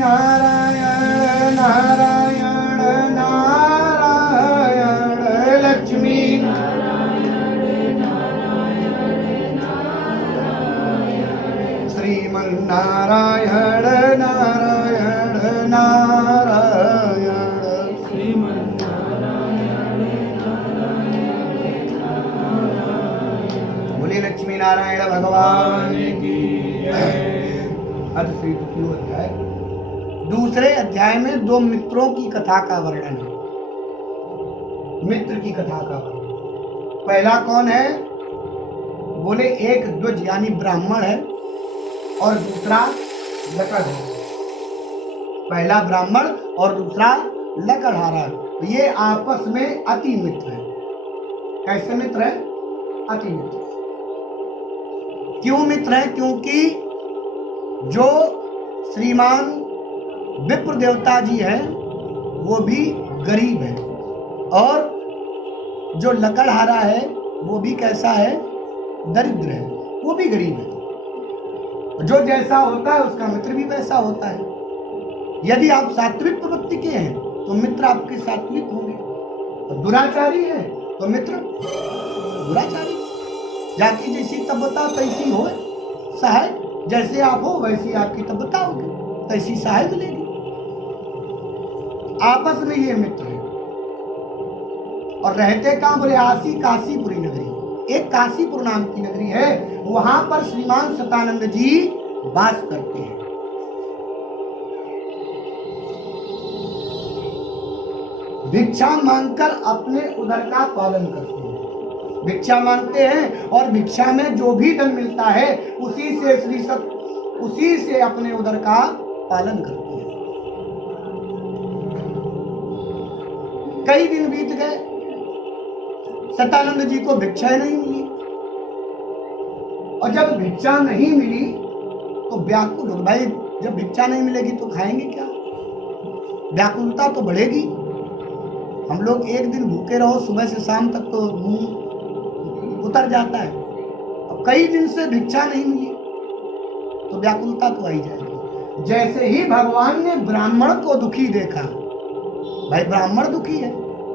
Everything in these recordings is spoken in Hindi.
नारायण नारायण नारायण लक्ष्मी श्रीमन्नारायण नारायण नारायण बोले लक्ष्मी नारायण भगवान की श्री द्वितीय अध्याय। दूसरे अध्याय में दो मित्रों की कथा का वर्णन है। मित्र की कथा का वर्णन। पहला कौन है? बोले एक द्विज यानी ब्राह्मण है और दूसरा लकड़हारा है। पहला ब्राह्मण और दूसरा लकड़हारा। ये आपस में अति मित्र है। कैसे मित्र है? अति मित्र। क्यों मित्र है? क्योंकि जो श्रीमान विप्र देवता जी हैं वो भी गरीब है और जो लकड़हारा है वो भी कैसा है? दरिद्र है, वो भी गरीब है। जो जैसा होता है उसका मित्र भी वैसा होता है। यदि आप सात्विक प्रवृत्ति के हैं तो मित्र आपके सात्विक होंगे, और दुराचारी है तो मित्र दुराचारी। जाकी जैसी तबता तैसी हो सहाय, जैसे आप हो वैसी आपकी तबता होगी, तैसी सहाय मिलेगी। आपस में ये मित्र है। और रहते कहाँ? बोले आसी काशीपुरी नगरी। एक काशीपुर नाम की नगरी है, वहां पर श्रीमान सतानंद जी वास करते हैं। भिक्षा मांगकर अपने उदर का पालन करते हैं। भिक्षा मांगते हैं और भिक्षा में जो भी धन मिलता है उसी से अपने उदर का पालन करते हैं। कई दिन बीत गए, सतानंद जी को भिक्षा नहीं मिली। और जब भिक्षा नहीं मिली तो व्याकुल हो भाई, जब भिक्षा नहीं मिलेगी तो खाएंगे क्या? व्याकुलता तो बढ़ेगी। हम लोग एक दिन भूखे रहो सुबह से शाम तक तो मुंह उतर जाता है। अब कई दिन से भिक्षा नहीं मिली तो व्याकुलता तो आई जाएगी। जैसे ही भगवान ने ब्राह्मण को दुखी देखा, भाई ब्राह्मण दुखी है,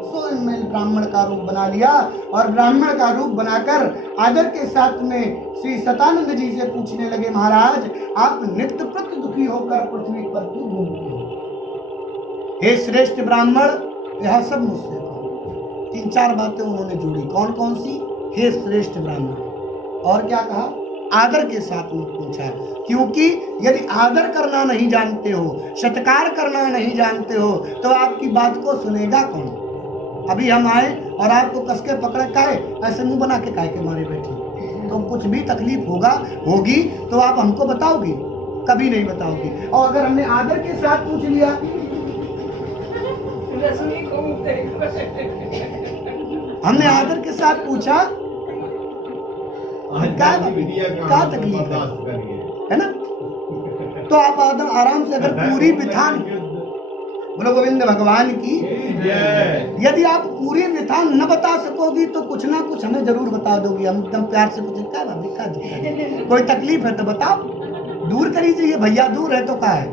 सो इनमें ब्राह्मण का रूप बना लिया और ब्राह्मण का रूप बनाकर आदर के साथ में श्री सतानंद जी से पूछने लगे, महाराज आप नित्य प्रति दुखी होकर पृथ्वी पर क्यों घूमते हो? हे श्रेष्ठ ब्राह्मण, यह सब मुझसे कहो। 3-4 बातें उन्होंने जोड़ी। कौन कौन सी? हे श्रेष्ठ ब्राह्मण, और क्या कहा? आदर के साथ में पूछा, क्योंकि यदि आदर करना नहीं जानते हो, सत्कार करना नहीं जानते हो तो आपकी बात को सुनेगा कौन? अभी हम आए और आपको कस के पकड़ काहे ऐसे मुंह बना के काहे के मारे बैठे, तो कुछ भी तकलीफ होगी तो आप हमको बताओगी? कभी नहीं बताओगी। और अगर हमने आदर के साथ पूछ लिया, हमने आदर के साथ पूछा, क्या तकलीफ है ना? तो आप आराम से अगर पूरी विधान, बोलो गोविंद भगवान की, यदि आप पूरी विधान न बता सकोगी तो कुछ ना कुछ हमें जरूर बता दोगी। हम एकदम प्यार से पूछे, क्या कोई तकलीफ है तो बताओ, दूर करी चाहिए भैया, दूर है तो क्या है?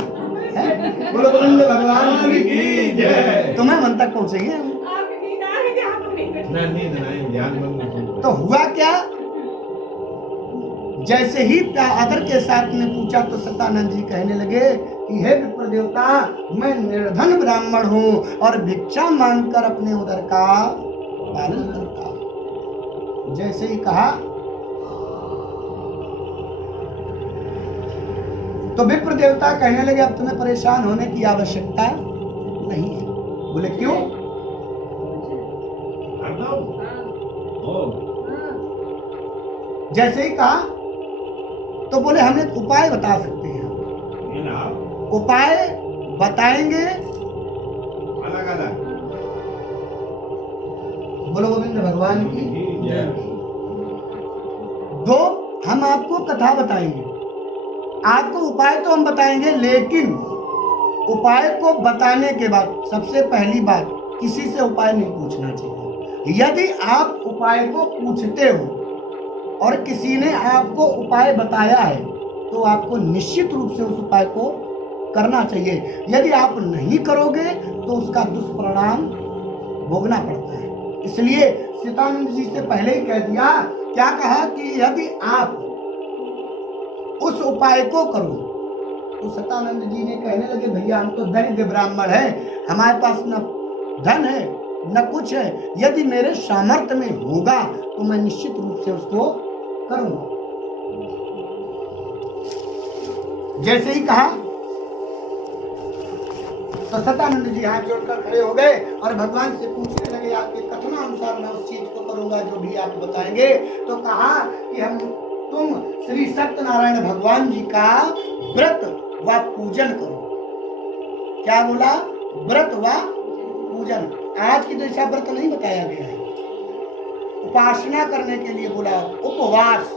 बोलो गोविंद भगवान की जय। तुम्हें मन तक पहुंचेंगे। तो हुआ क्या? जैसे ही आदर के साथ में पूछा तो सतानंद जी कहने लगे कि हे विप्र देवता, मैं निर्धन ब्राह्मण हूँ और भिक्षा मांगकर अपने उदर का पालन करता हूँ। जैसे ही कहा तो विप्र देवता कहने लगे, अब तुम्हें परेशान होने की आवश्यकता नहीं है। बोले क्यों? जैसे ही कहा तो बोले हम एक उपाय बता सकते हैं। उपाय बताएंगे। बोलो गोविंद भगवान की। दो हम आपको कथा बताएंगे, आपको उपाय तो हम बताएंगे, लेकिन उपाय को बताने के बाद सबसे पहली बात, किसी से उपाय नहीं पूछना चाहिए। यदि आप उपाय को पूछते हो और किसी ने आपको उपाय बताया है तो आपको निश्चित रूप से उस उपाय को करना चाहिए। यदि आप नहीं करोगे तो उसका दुष्परिणाम भोगना पड़ता है। इसलिए सीतानंद जी से पहले ही कह दिया, क्या कहा कि यदि आप उस उपाय को करो। तो सतानंद जी ने कहने लगे, भैया हम तो दरिद्र ब्राह्मण हैं, हमारे पास न धन है न कुछ है, यदि मेरे सामर्थ्य में होगा तो मैं निश्चित रूप से उसको करूंगा। जैसे ही कहा तो सतानंद जी हाथ जोड़कर खड़े हो गए और भगवान से पूछने लगे, आपके कथनानुसार मैं उस चीज को करूंगा जो भी आप बताएंगे। तो कहा कि तुम श्री सत्यनारायण भगवान जी का व्रत व पूजन करो। क्या बोला? व्रत व पूजन। आज की जैसा व्रत नहीं बताया गया है, उपासना करने के लिए बोला। उपवास,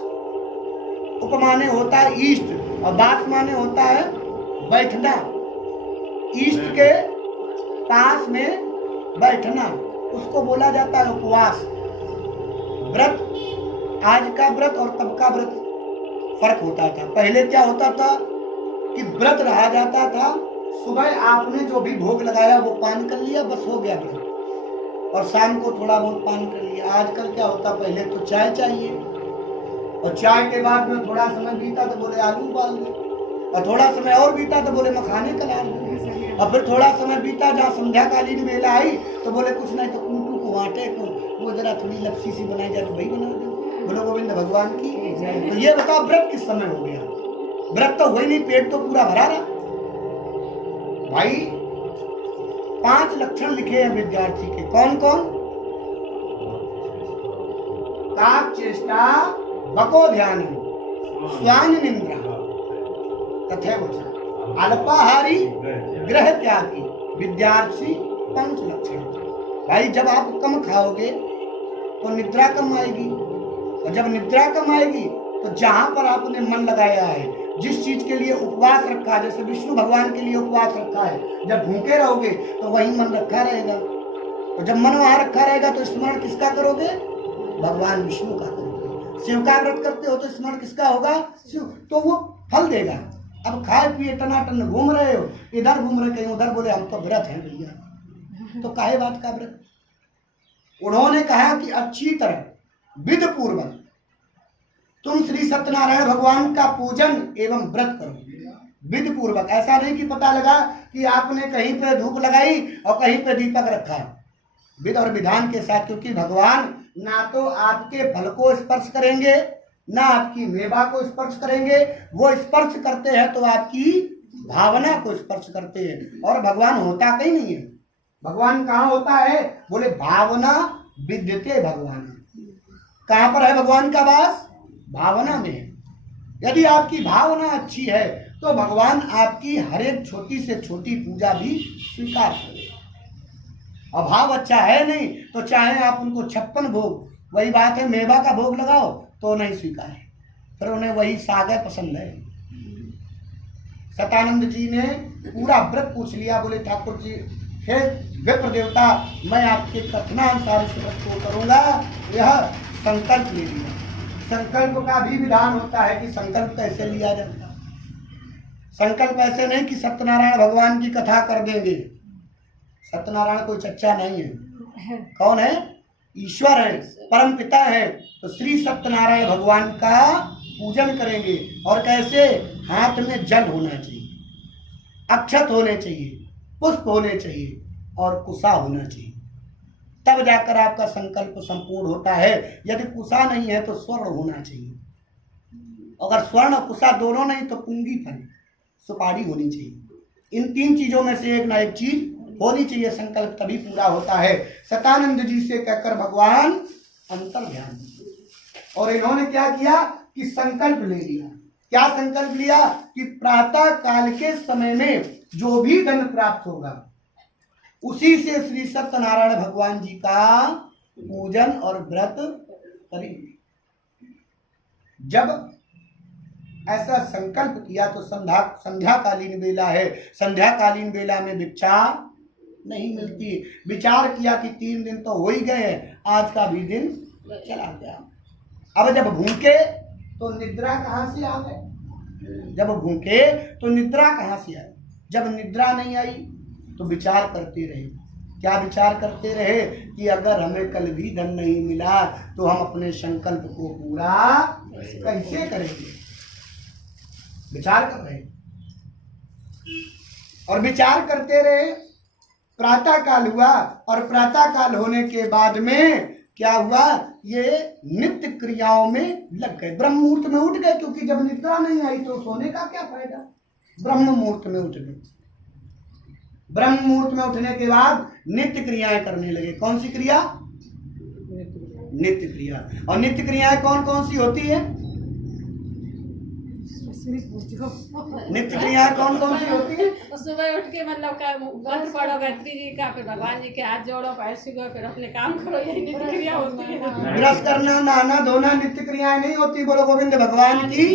उप माने होता है इष्ट और वास माने होता है बैठना, इष्ट के पास में बैठना, उसको बोला जाता है उपवास। व्रत, आज का व्रत और तब का व्रत फर्क होता था। पहले क्या होता था कि व्रत रहा जाता था, सुबह आपने जो भी भोग लगाया वो पान कर लिया, बस हो गया व्रत, और शाम को थोड़ा बहुत पान कर लिया। आजकल क्या होता, पहले तो चाय चाहिए, और चाय के बाद में थोड़ा समय बीता तो बोले आलू उबाल दो, और थोड़ा समय और बीता तो बोले मखाने कलार दो, और फिर थोड़ा समय बीता, जहाँ संध्याकालीन बेला आई तो बोले कुछ नहीं तो कूटू को आटे को वो जरा थोड़ी लपसी सी बनाई जाए तो वही बना दो। बोलो गोविंद भगवान की। तो ये बताओ व्रत किस समय हो गया? व्रत तो हुई नहीं, पेट तो पूरा भरा रहा। भाई 5 लक्षण लिखे हैं विद्यार्थी के। कौन कौन? काक चेष्टा, बको ध्यान, स्वान निंद्रा, तथैव अल्पाहारी, ग्रह त्यागी, विद्यार्थी 5 लक्षण। भाई जब आप कम खाओगे तो निद्रा कम आएगी, और जब निद्रा कम आएगी तो जहां पर आपने मन लगाया है, जिस चीज के लिए उपवास रखा है, जैसे विष्णु भगवान के लिए उपवास रखा है, जब भूखे रहोगे तो वहीं मन रखा रहेगा, और जब मन वहां रखा रहेगा तो स्मरण किसका करोगे? भगवान विष्णु का करोगे। शिव का व्रत करते हो तो स्मरण किसका होगा? शिव, तो वो फल देगा। अब खाए पिए टनाटन घूम रहे हो, इधर घूम रहे कहीं उधर, बोले हम तो व्रत हैं भैया, तो काहे बात का व्रत? उन्होंने कहा कि अच्छी तरह विध पूर्वक तुम श्री सत्यनारायण भगवान का पूजन एवं व्रत करो। विध पूर्वक, ऐसा नहीं कि पता लगा कि आपने कहीं पे धूप लगाई और कहीं पे दीपक रखा। विध और विधान के साथ, क्योंकि भगवान ना तो आपके फल को स्पर्श करेंगे ना आपकी मेवा को स्पर्श करेंगे, वो स्पर्श करते हैं तो आपकी भावना को स्पर्श करते हैं। और भगवान होता कहीं नहीं है। भगवान कहाँ होता है? बोले भावना विद्यते भगवान। कहाँ पर है भगवान का वास? भावना में है। यदि आपकी भावना अच्छी है तो भगवान आपकी हर एक छोटी से छोटी पूजा भी स्वीकार करें। और भाव अच्छा है नहीं तो चाहे आप उनको 56 भोग, वही बात है, मेवा का भोग लगाओ तो नहीं स्वीकार है, फिर उन्हें वही सागर पसंद है। सतानंद जी ने पूरा व्रत पूछ लिया, बोले ठाकुर जी, हे विप्र देवता, मैं आपके कथनानुसार इस व्रत को करूंगा। यह संकल्प ले लिया। संकल्प का भी विधान होता है कि संकल्प कैसे लिया जाता है। संकल्प ऐसे नहीं कि सत्यनारायण भगवान की कथा कर देंगे। सत्यनारायण कोई चच्चा नहीं है। कौन है? ईश्वर है, परम पिता है। तो श्री सत्यनारायण भगवान का पूजन करेंगे। और कैसे? हाथ में जल होना चाहिए, अक्षत होने चाहिए, पुष्प होने चाहिए और कुशा होना चाहिए, तब जाकर आपका संकल्प संपूर्ण होता है। यदि कुशा नहीं है तो स्वर्ण होना चाहिए। अगर स्वर्ण और कुशा दोनों नहीं तो पुंगी फल, सुपारी होनी चाहिए। इन 3 चीजों में से एक ना एक चीज होनी चाहिए, संकल्प तभी पूरा होता है। सतानंद जी से कहकर भगवान अंतर ध्यान। और इन्होंने क्या किया कि संकल्प ले लिया। क्या संकल्प लिया? कि प्रातः काल के समय में जो भी धन प्राप्त होगा उसी से श्री सत्यनारायण भगवान जी का पूजन और व्रत करेंगे। जब ऐसा संकल्प किया तो संध्याकालीन बेला है, संध्याकालीन बेला में भिक्षा नहीं मिलती। विचार किया कि 3 दिन तो हो ही गए, आज का भी दिन चला गया। अब जब भूखे तो निद्रा कहाँ से आ गए? जब भूखे तो निद्रा कहाँ से आए? जब निद्रा नहीं आई तो विचार करते रहे। क्या विचार करते रहे कि अगर हमें कल भी धन नहीं मिला तो हम अपने संकल्प को पूरा कैसे करेंगे। विचार कर रहे और विचार करते रहे। प्रातः काल हुआ और प्रातः काल होने के बाद में क्या हुआ, ये नित्य क्रियाओं में लग गए, ब्रह्म मुहूर्त में उठ गए, क्योंकि जब निद्रा नहीं आई तो सोने का क्या फायदा। ब्रह्म मुहूर्त में उठ गए। ब्रह्म मुहूर्त में उठने के बाद नित्य क्रियाएं करने लगे। कौन सी क्रिया? नित्य क्रिया। और नित्य क्रियाएं कौन कौन सी होती है? नित्य क्रियाएं कौन कौन सी होती है? सुबह उठ के मतलब मंत्र पढ़ो गायत्री जी का, फिर भगवान जी के हाथ जोड़ो, पैर सीखो, फिर अपने काम करो, यही नित्य क्रिया होती है। ब्रश करना, नहाना धोना नित्य क्रियाएं नहीं होती। बोलो गोविंद भगवान की।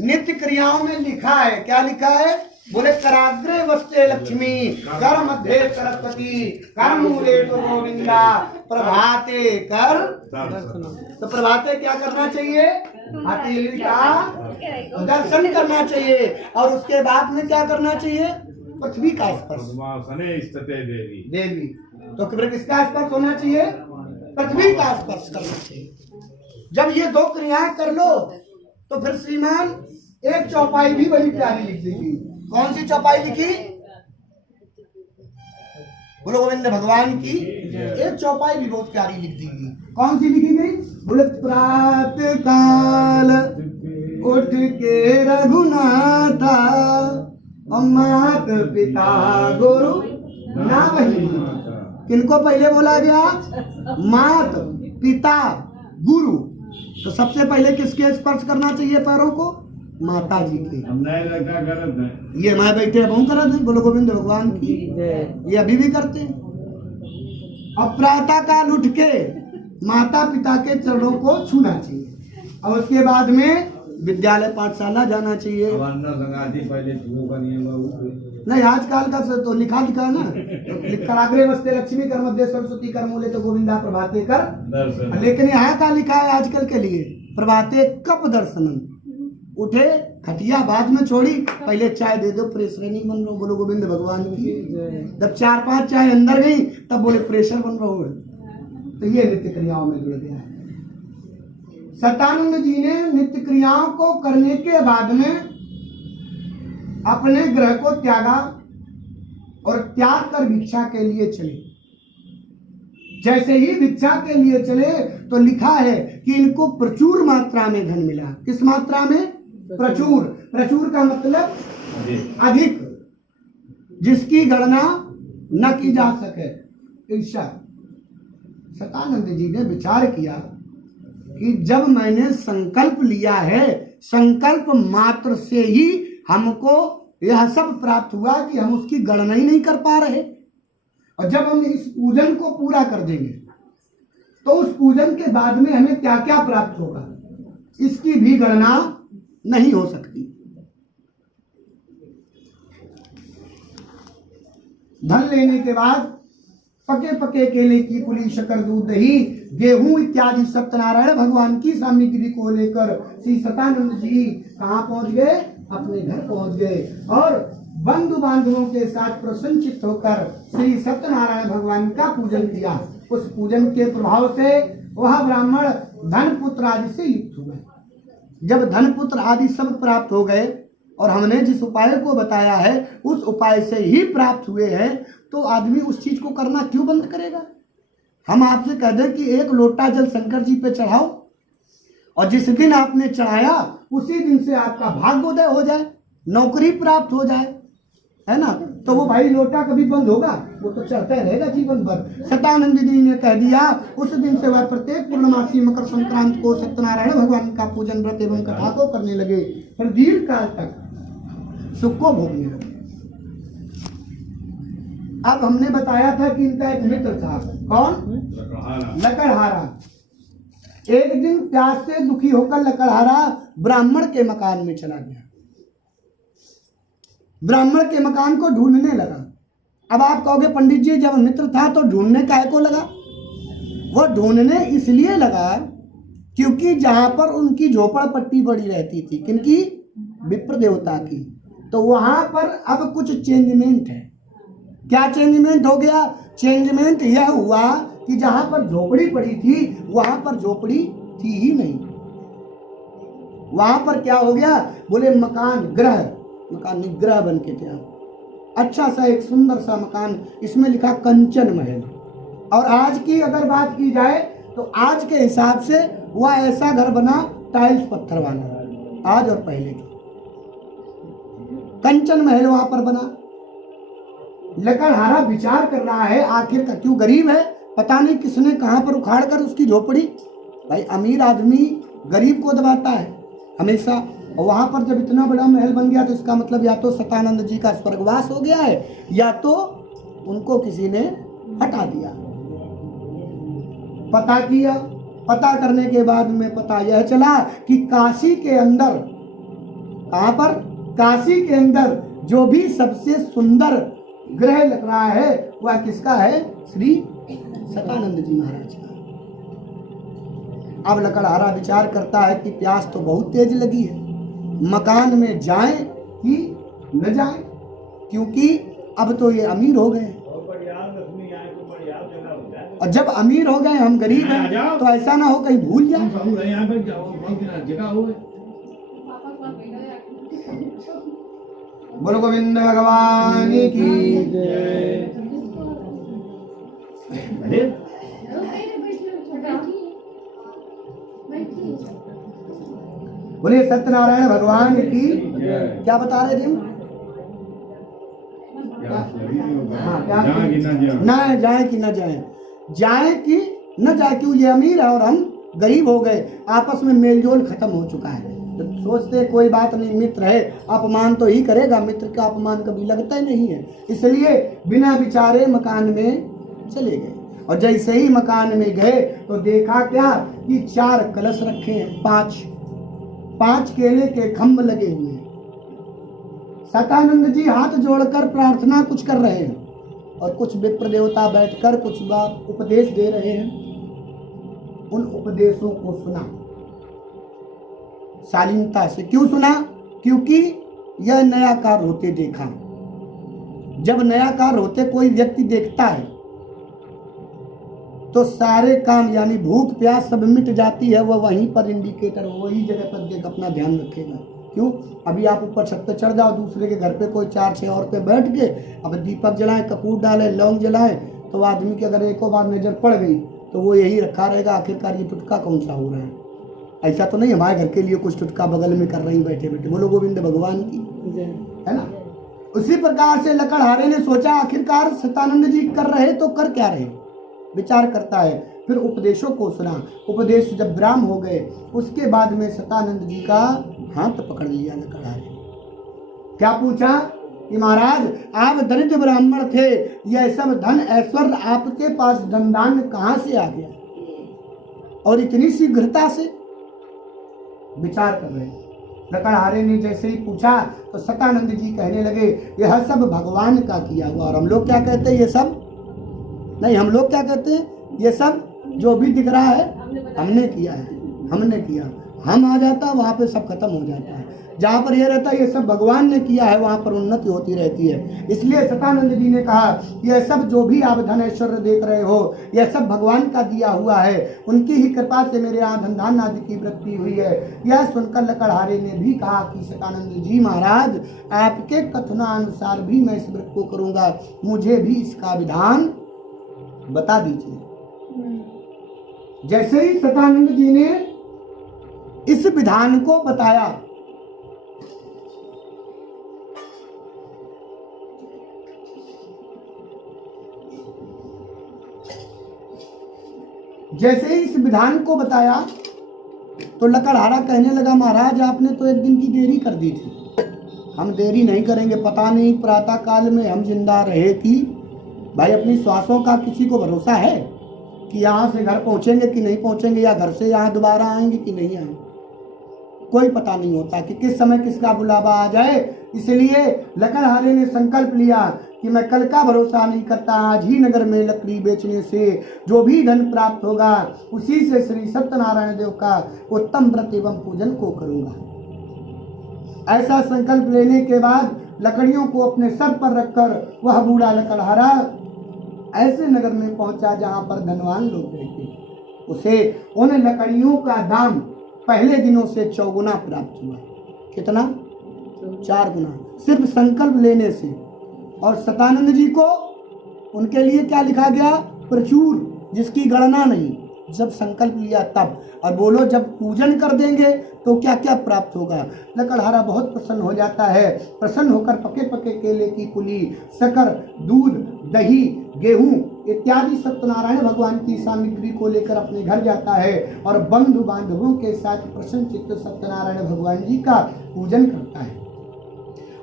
नित्य क्रियाओं में लिखा है, क्या लिखा है? बोले कराग्रे वस्ते लक्ष्मी, कर मध्य सरस्वती, कर मूले तो गोविंदा, प्रभाते कर। तो प्रभाते क्या करना चाहिए? हथेली का दर्शन करना चाहिए। और उसके बाद में क्या करना चाहिए? पृथ्वी का स्पर्श। देवी तो फिर किसका स्पर्श होना चाहिए? पृथ्वी का स्पर्श करना चाहिए। जब ये दो क्रियाएं कर लो तो फिर श्रीमान एक चौपाई भी बड़ी प्यारी लिख देगी। कौन सी चौपाई लिखी? बोलो गोविंद भगवान की। एक चौपाई भी बहुत प्यारी लिख दी गई। कौन सी लिखी गई? बोले प्रातः काल उठ के रघुनाथा, मात पिता गुरु ना वही। किनको पहले बोला गया? मात पिता गुरु। तो सबसे पहले किसके स्पर्श करना चाहिए? पैरों को? माता जी के। ये माँ बैठे अब हम करा दें। बोलो गोविंद भगवान की। ये अभी भी करते हैं। अब प्रातः काल उठ के माता पिता के चरणों को छूना चाहिए और उसके बाद में विद्यालय पाठशाला जाना चाहिए। नहीं आजकल का तो लिखा लिखा है ना, कराग्रे वस्ते लक्ष्मी, कर मध्य सरस्वती, कर मूले तो गोविंदा, प्रभाते कर। लेकिन यहाँ का लिखा है आजकल के लिए, प्रभाते कप दर्शनम। उठे, खटिया बाद में छोड़ी, पहले चाय दे दो, प्रेशर नहीं बन रहा। बोलो गोविंद भगवान की। जब 4-5 चाय अंदर गई तब बोले प्रेशर बन रहा हो। तो ये नित्य क्रियाओं में जुड़ गया है। सतानंद जी ने नित्य क्रियाओं को करने के बाद में अपने ग्रह को त्यागा और त्याग कर भिक्षा के लिए चले। जैसे ही भिक्षा के लिए चले तो लिखा है कि इनको प्रचुर मात्रा में धन मिला। किस मात्रा में? प्रचुर। प्रचुर का मतलब अधिक, जिसकी गणना न की जा सके। ईर्षा। सतानंद जी ने विचार किया कि जब मैंने संकल्प लिया है, संकल्प मात्र से ही हमको यह सब प्राप्त हुआ कि हम उसकी गणना ही नहीं कर पा रहे। और जब हम इस पूजन को पूरा कर देंगे तो उस पूजन के बाद में हमें क्या क्या प्राप्त होगा, इसकी भी गणना नहीं हो सकती। धन लेने के बाद पके पके केले की पुली, शक्कर, दूध, दही, गेहूं इत्यादि सत्यनारायण भगवान की सामग्री को लेकर श्री सतानंद जी कहाँ पहुंच गए? अपने घर पहुंच गए और बंधु बांधवों के साथ प्रसन्नचित्त होकर श्री सत्यनारायण भगवान का पूजन किया। उस पूजन के प्रभाव से वह ब्राह्मण धन पुत्र आदि से युक्त हुए। जब धन पुत्र आदि सब प्राप्त हो गए और हमने जिस उपाय को बताया है उस उपाय से ही प्राप्त हुए हैं, तो आदमी उस चीज को करना क्यों बंद करेगा? हम आपसे कह दें कि एक लोटा जल शंकर जी पे चढ़ाओ और जिस दिन आपने चढ़ाया उसी दिन से आपका भाग्योदय हो जाए, नौकरी प्राप्त हो जाए, है ना, तो वो भाई लोटा कभी बंद होगा? वो तो चढ़ता रहेगा जीवन भर। सतानंद जी ने कह दिया उस दिन से वह प्रत्येक पूर्णमासी मकर संक्रांति को सत्यनारायण भगवान का पूजन व्रत एवं कथा को करने लगे, फिर दीर्घ काल तक सुख को भोगने लगे। अब हमने बताया था कि इनका एक मित्र था। कौन? लकड़हारा। एक दिन प्यास से दुखी होकर लकड़हारा ब्राह्मण के मकान में चला गया। ब्राह्मण के मकान को ढूंढने लगा। अब आप कहोगे पंडित जी जब मित्र था तो ढूंढने काहे को लगा? वो ढूंढने इसलिए लगा क्योंकि जहां पर उनकी झोपड़पट्टी पड़ी रहती थी, किनकी? विप्र देवता की। तो वहां पर अब कुछ चेंजमेंट है। क्या चेंजमेंट हो गया? चेंजमेंट यह हुआ कि जहां पर झोपड़ी पड़ी थी वहां पर झोपड़ी थी ही नहीं। वहां पर क्या हो गया? बोले मकान नहीं ग्रह बन के थे। अच्छा सा एक सुंदर सा मकान, इसमें लिखा कंचन महल। और आज की अगर बात की जाए तो आज के हिसाब से वह ऐसा घर बना टाइल्स पत्थर वाला, आज और पहले के। कंचन महल वहां पर बना। लकड़हारा विचार कर रहा है आखिर का, क्यों गरीब है, पता नहीं किसने कहां पर उखाड़ कर उसकी झोपड़ी। भाई अमीर आदमी गरीब को दबाता है हमेशा। और वहां पर जब इतना बड़ा महल बन गया तो इसका मतलब या तो सतानंद जी का स्वर्गवास हो गया है या तो उनको किसी ने हटा दिया। पता किया, पता करने के बाद में पता यह चला कि काशी के अंदर, कहां पर? काशी के अंदर जो भी सबसे सुंदर ग्रह लग रहा है वह किसका है? श्री सतानंद जी महाराज का। अब लकड़हारा विचार करता है कि प्यास तो बहुत तेज लगी है, मकान में जाएं कि न जाएं, क्योंकि अब तो ये अमीर हो गए। और जब अमीर हो गए, हम गरीब हैं, तो ऐसा ना हो कहीं भूल जाए। बोलो गोविंद भगवान की जय। बोलिए सत्यनारायण भगवान की। क्या बता रहे थे हम? हाँ, क्या ना जाए कि न जाए, जाए कि न जाए, क्यों? ये अमीर है और हम गरीब हो गए, आपस में मेलजोल खत्म हो चुका है। तो सोचते कोई बात नहीं, मित्र है अपमान तो ही करेगा, मित्र का अपमान कभी लगता ही नहीं है। इसलिए बिना विचारे मकान में चले गए। और जैसे ही मकान में गए तो देखा क्या कि 4 कलश रखे हैं, 5 केले के खम्भ लगे हुए हैं। सतानंद जी हाथ जोड़कर प्रार्थना कुछ कर रहे हैं और कुछ विप्र देवता बैठकर कुछ उपदेश दे रहे हैं। उन उपदेशों को सुना शालीनता से। क्यों सुना? क्योंकि यह नया कार्य होते देखा। जब नया कार्य होते कोई व्यक्ति देखता है तो सारे काम यानी भूख प्यास सब मिट जाती है। वह वहीं पर इंडिकेटर वही जगह पर देख अपना ध्यान रखेगा। क्यों? अभी आप ऊपर छत पे चढ़ जाओ, दूसरे के घर पे कोई 4-6 और पे बैठ के अब दीपक जलाएं, कपूर डालें, लौंग जलाएं, तो आदमी की अगर एको बार नजर पड़ गई तो वो यही रखा रहेगा आखिरकार ये टुटका कौन सा हो रहा है। ऐसा तो नहीं हमारे घर के लिए कुछ टुटका बगल में कर रही बैठे बैठे। बोलो गोविंद भगवान की, है ना। उसी प्रकार से लकड़हारे ने सोचा आखिरकार सतानंद जी कर रहे तो कर क्या रहे, विचार करता है। फिर उपदेशों को सुना। उपदेश जब विराम हो गए उसके बाद में सतानंद जी का हाथ पकड़ लिया लकड़हारे। क्या पूछा कि महाराज आप दरिद्र ब्राह्मण थे, यह सब धन ऐश्वर्य आपके पास धनदान कहां से आ गया और इतनी शीघ्रता से? विचार कर रहे। लकड़हारे ने जैसे ही पूछा तो सतानंद जी कहने लगे यह सब भगवान का किया हुआ। और हम लोग क्या कहते हैं? ये सब नहीं, हम लोग क्या कहते हैं? ये सब जो भी दिख रहा है हमने किया है, हमने किया। हम आ जाता वहाँ पे सब खत्म हो जाता है। जहाँ पर ये रहता है ये सब भगवान ने किया है, वहाँ पर उन्नति होती रहती है। इसलिए सतानंद जी ने कहा यह सब जो भी आप धन ऐश्वर्य देख रहे हो यह सब भगवान का दिया हुआ है, उनकी ही कृपा से मेरे यहाँ धन धान आदि की वृद्धि हुई है। यह सुनकर लकड़हारे ने भी कहा कि सतानंद जी महाराज आपके कथनानुसार भी मैं इस व्रत को करूँगा, मुझे भी इसका विधान बता दीजिए। जैसे ही सतानंद जी ने इस विधान को बताया तो लकड़हारा कहने लगा महाराज आपने तो एक दिन की देरी कर दी थी, हम देरी नहीं करेंगे। पता नहीं प्रातः काल में हम जिंदा रहे कि भाई अपनी श्वासों का किसी को भरोसा है कि यहाँ से घर पहुँचेंगे कि नहीं पहुँचेंगे, या घर से यहाँ दोबारा आएंगे कि नहीं आएंगे। कोई पता नहीं होता कि किस समय किसका बुलावा आ जाए। इसलिए लकड़हारे ने संकल्प लिया कि मैं कल का भरोसा नहीं करता, आज ही नगर में लकड़ी बेचने से जो भी धन प्राप्त होगा उसी से श्री सत्यनारायण देव का उत्तम व्रत एवं पूजन को करूँगा। ऐसा संकल्प लेने के बाद लकड़ियों को अपने सर पर रखकर वह बूढ़ा लकड़हारा ऐसे नगर में पहुंचा जहां पर धनवान लोग रहते। उसे उन लकड़ियों का दाम पहले दिनों से 4 गुना प्राप्त हुआ। कितना? 4 गुना, सिर्फ संकल्प लेने से। और सतानंद जी को उनके लिए क्या लिखा गया? प्रचुर, जिसकी गणना नहीं। जब संकल्प लिया तब, और बोलो जब पूजन कर देंगे तो क्या क्या प्राप्त होगा। लकड़हारा बहुत प्रसन्न हो जाता है। प्रसन्न होकर पके पके केले की कुली, शक्कर, दूध, दही, गेहूं इत्यादि सत्यनारायण भगवान की सामग्री को लेकर अपने घर जाता है और बंधु बांधवों के साथ प्रसन्न चित्त सत्यनारायण भगवान जी का पूजन करता है।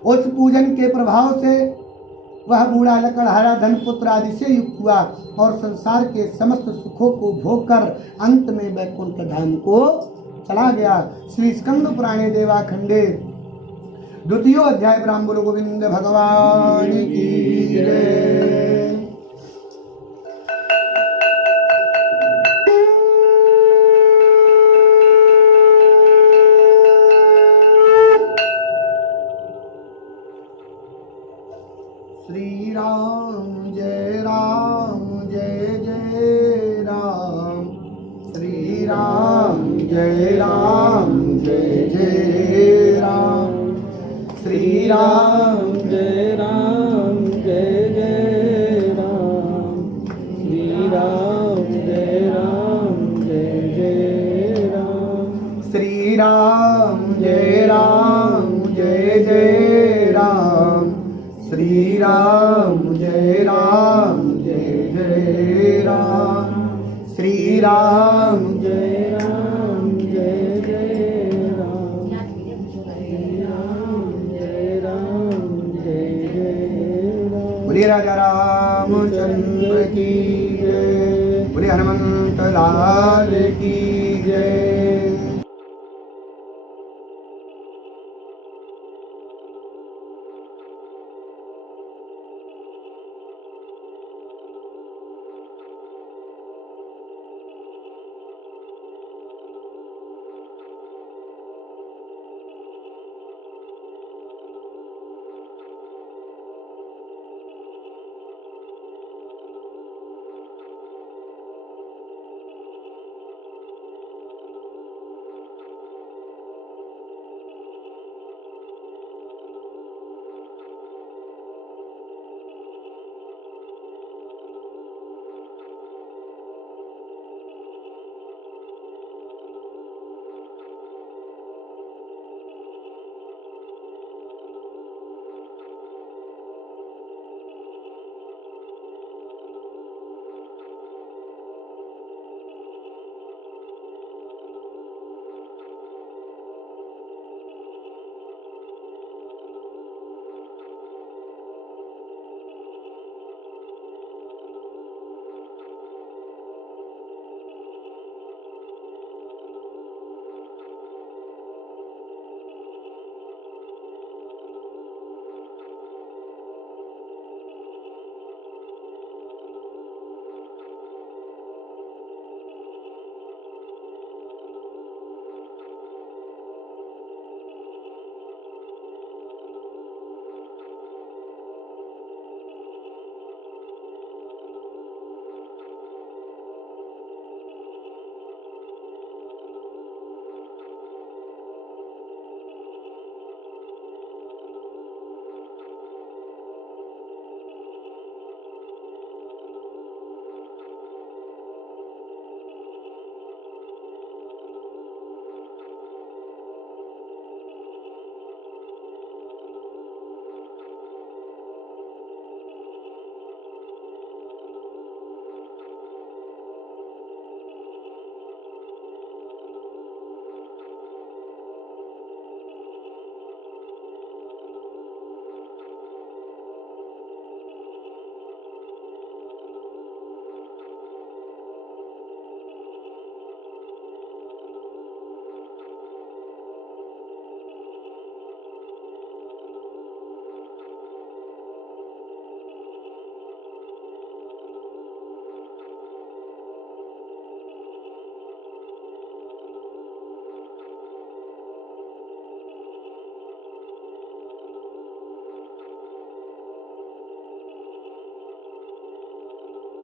उस पूजन के प्रभाव से वह बूढ़ा लकड़हारा धन पुत्र आदि से युक्त हुआ और संसार के समस्त सुखों को भोग कर अंत में वैकुंठ धाम को चला गया। श्री स्कंद पुराणे देवाखंडे 2य अध्याय ब्राह्मण बोलो गोविंद भगवान की जय। श्री राम जय जय राम, श्री राम जय जय राम, श्री राम जय राम जय जय राम, श्री राम जय जय राम, श्री राम जय जय राम, श्री राम जय जय राम, श्री राम जय जय राम, श्री राम जय जय राम। बोलिए राजा रामचंद्र की जय, बोलिए हनुमंत लाल की जय।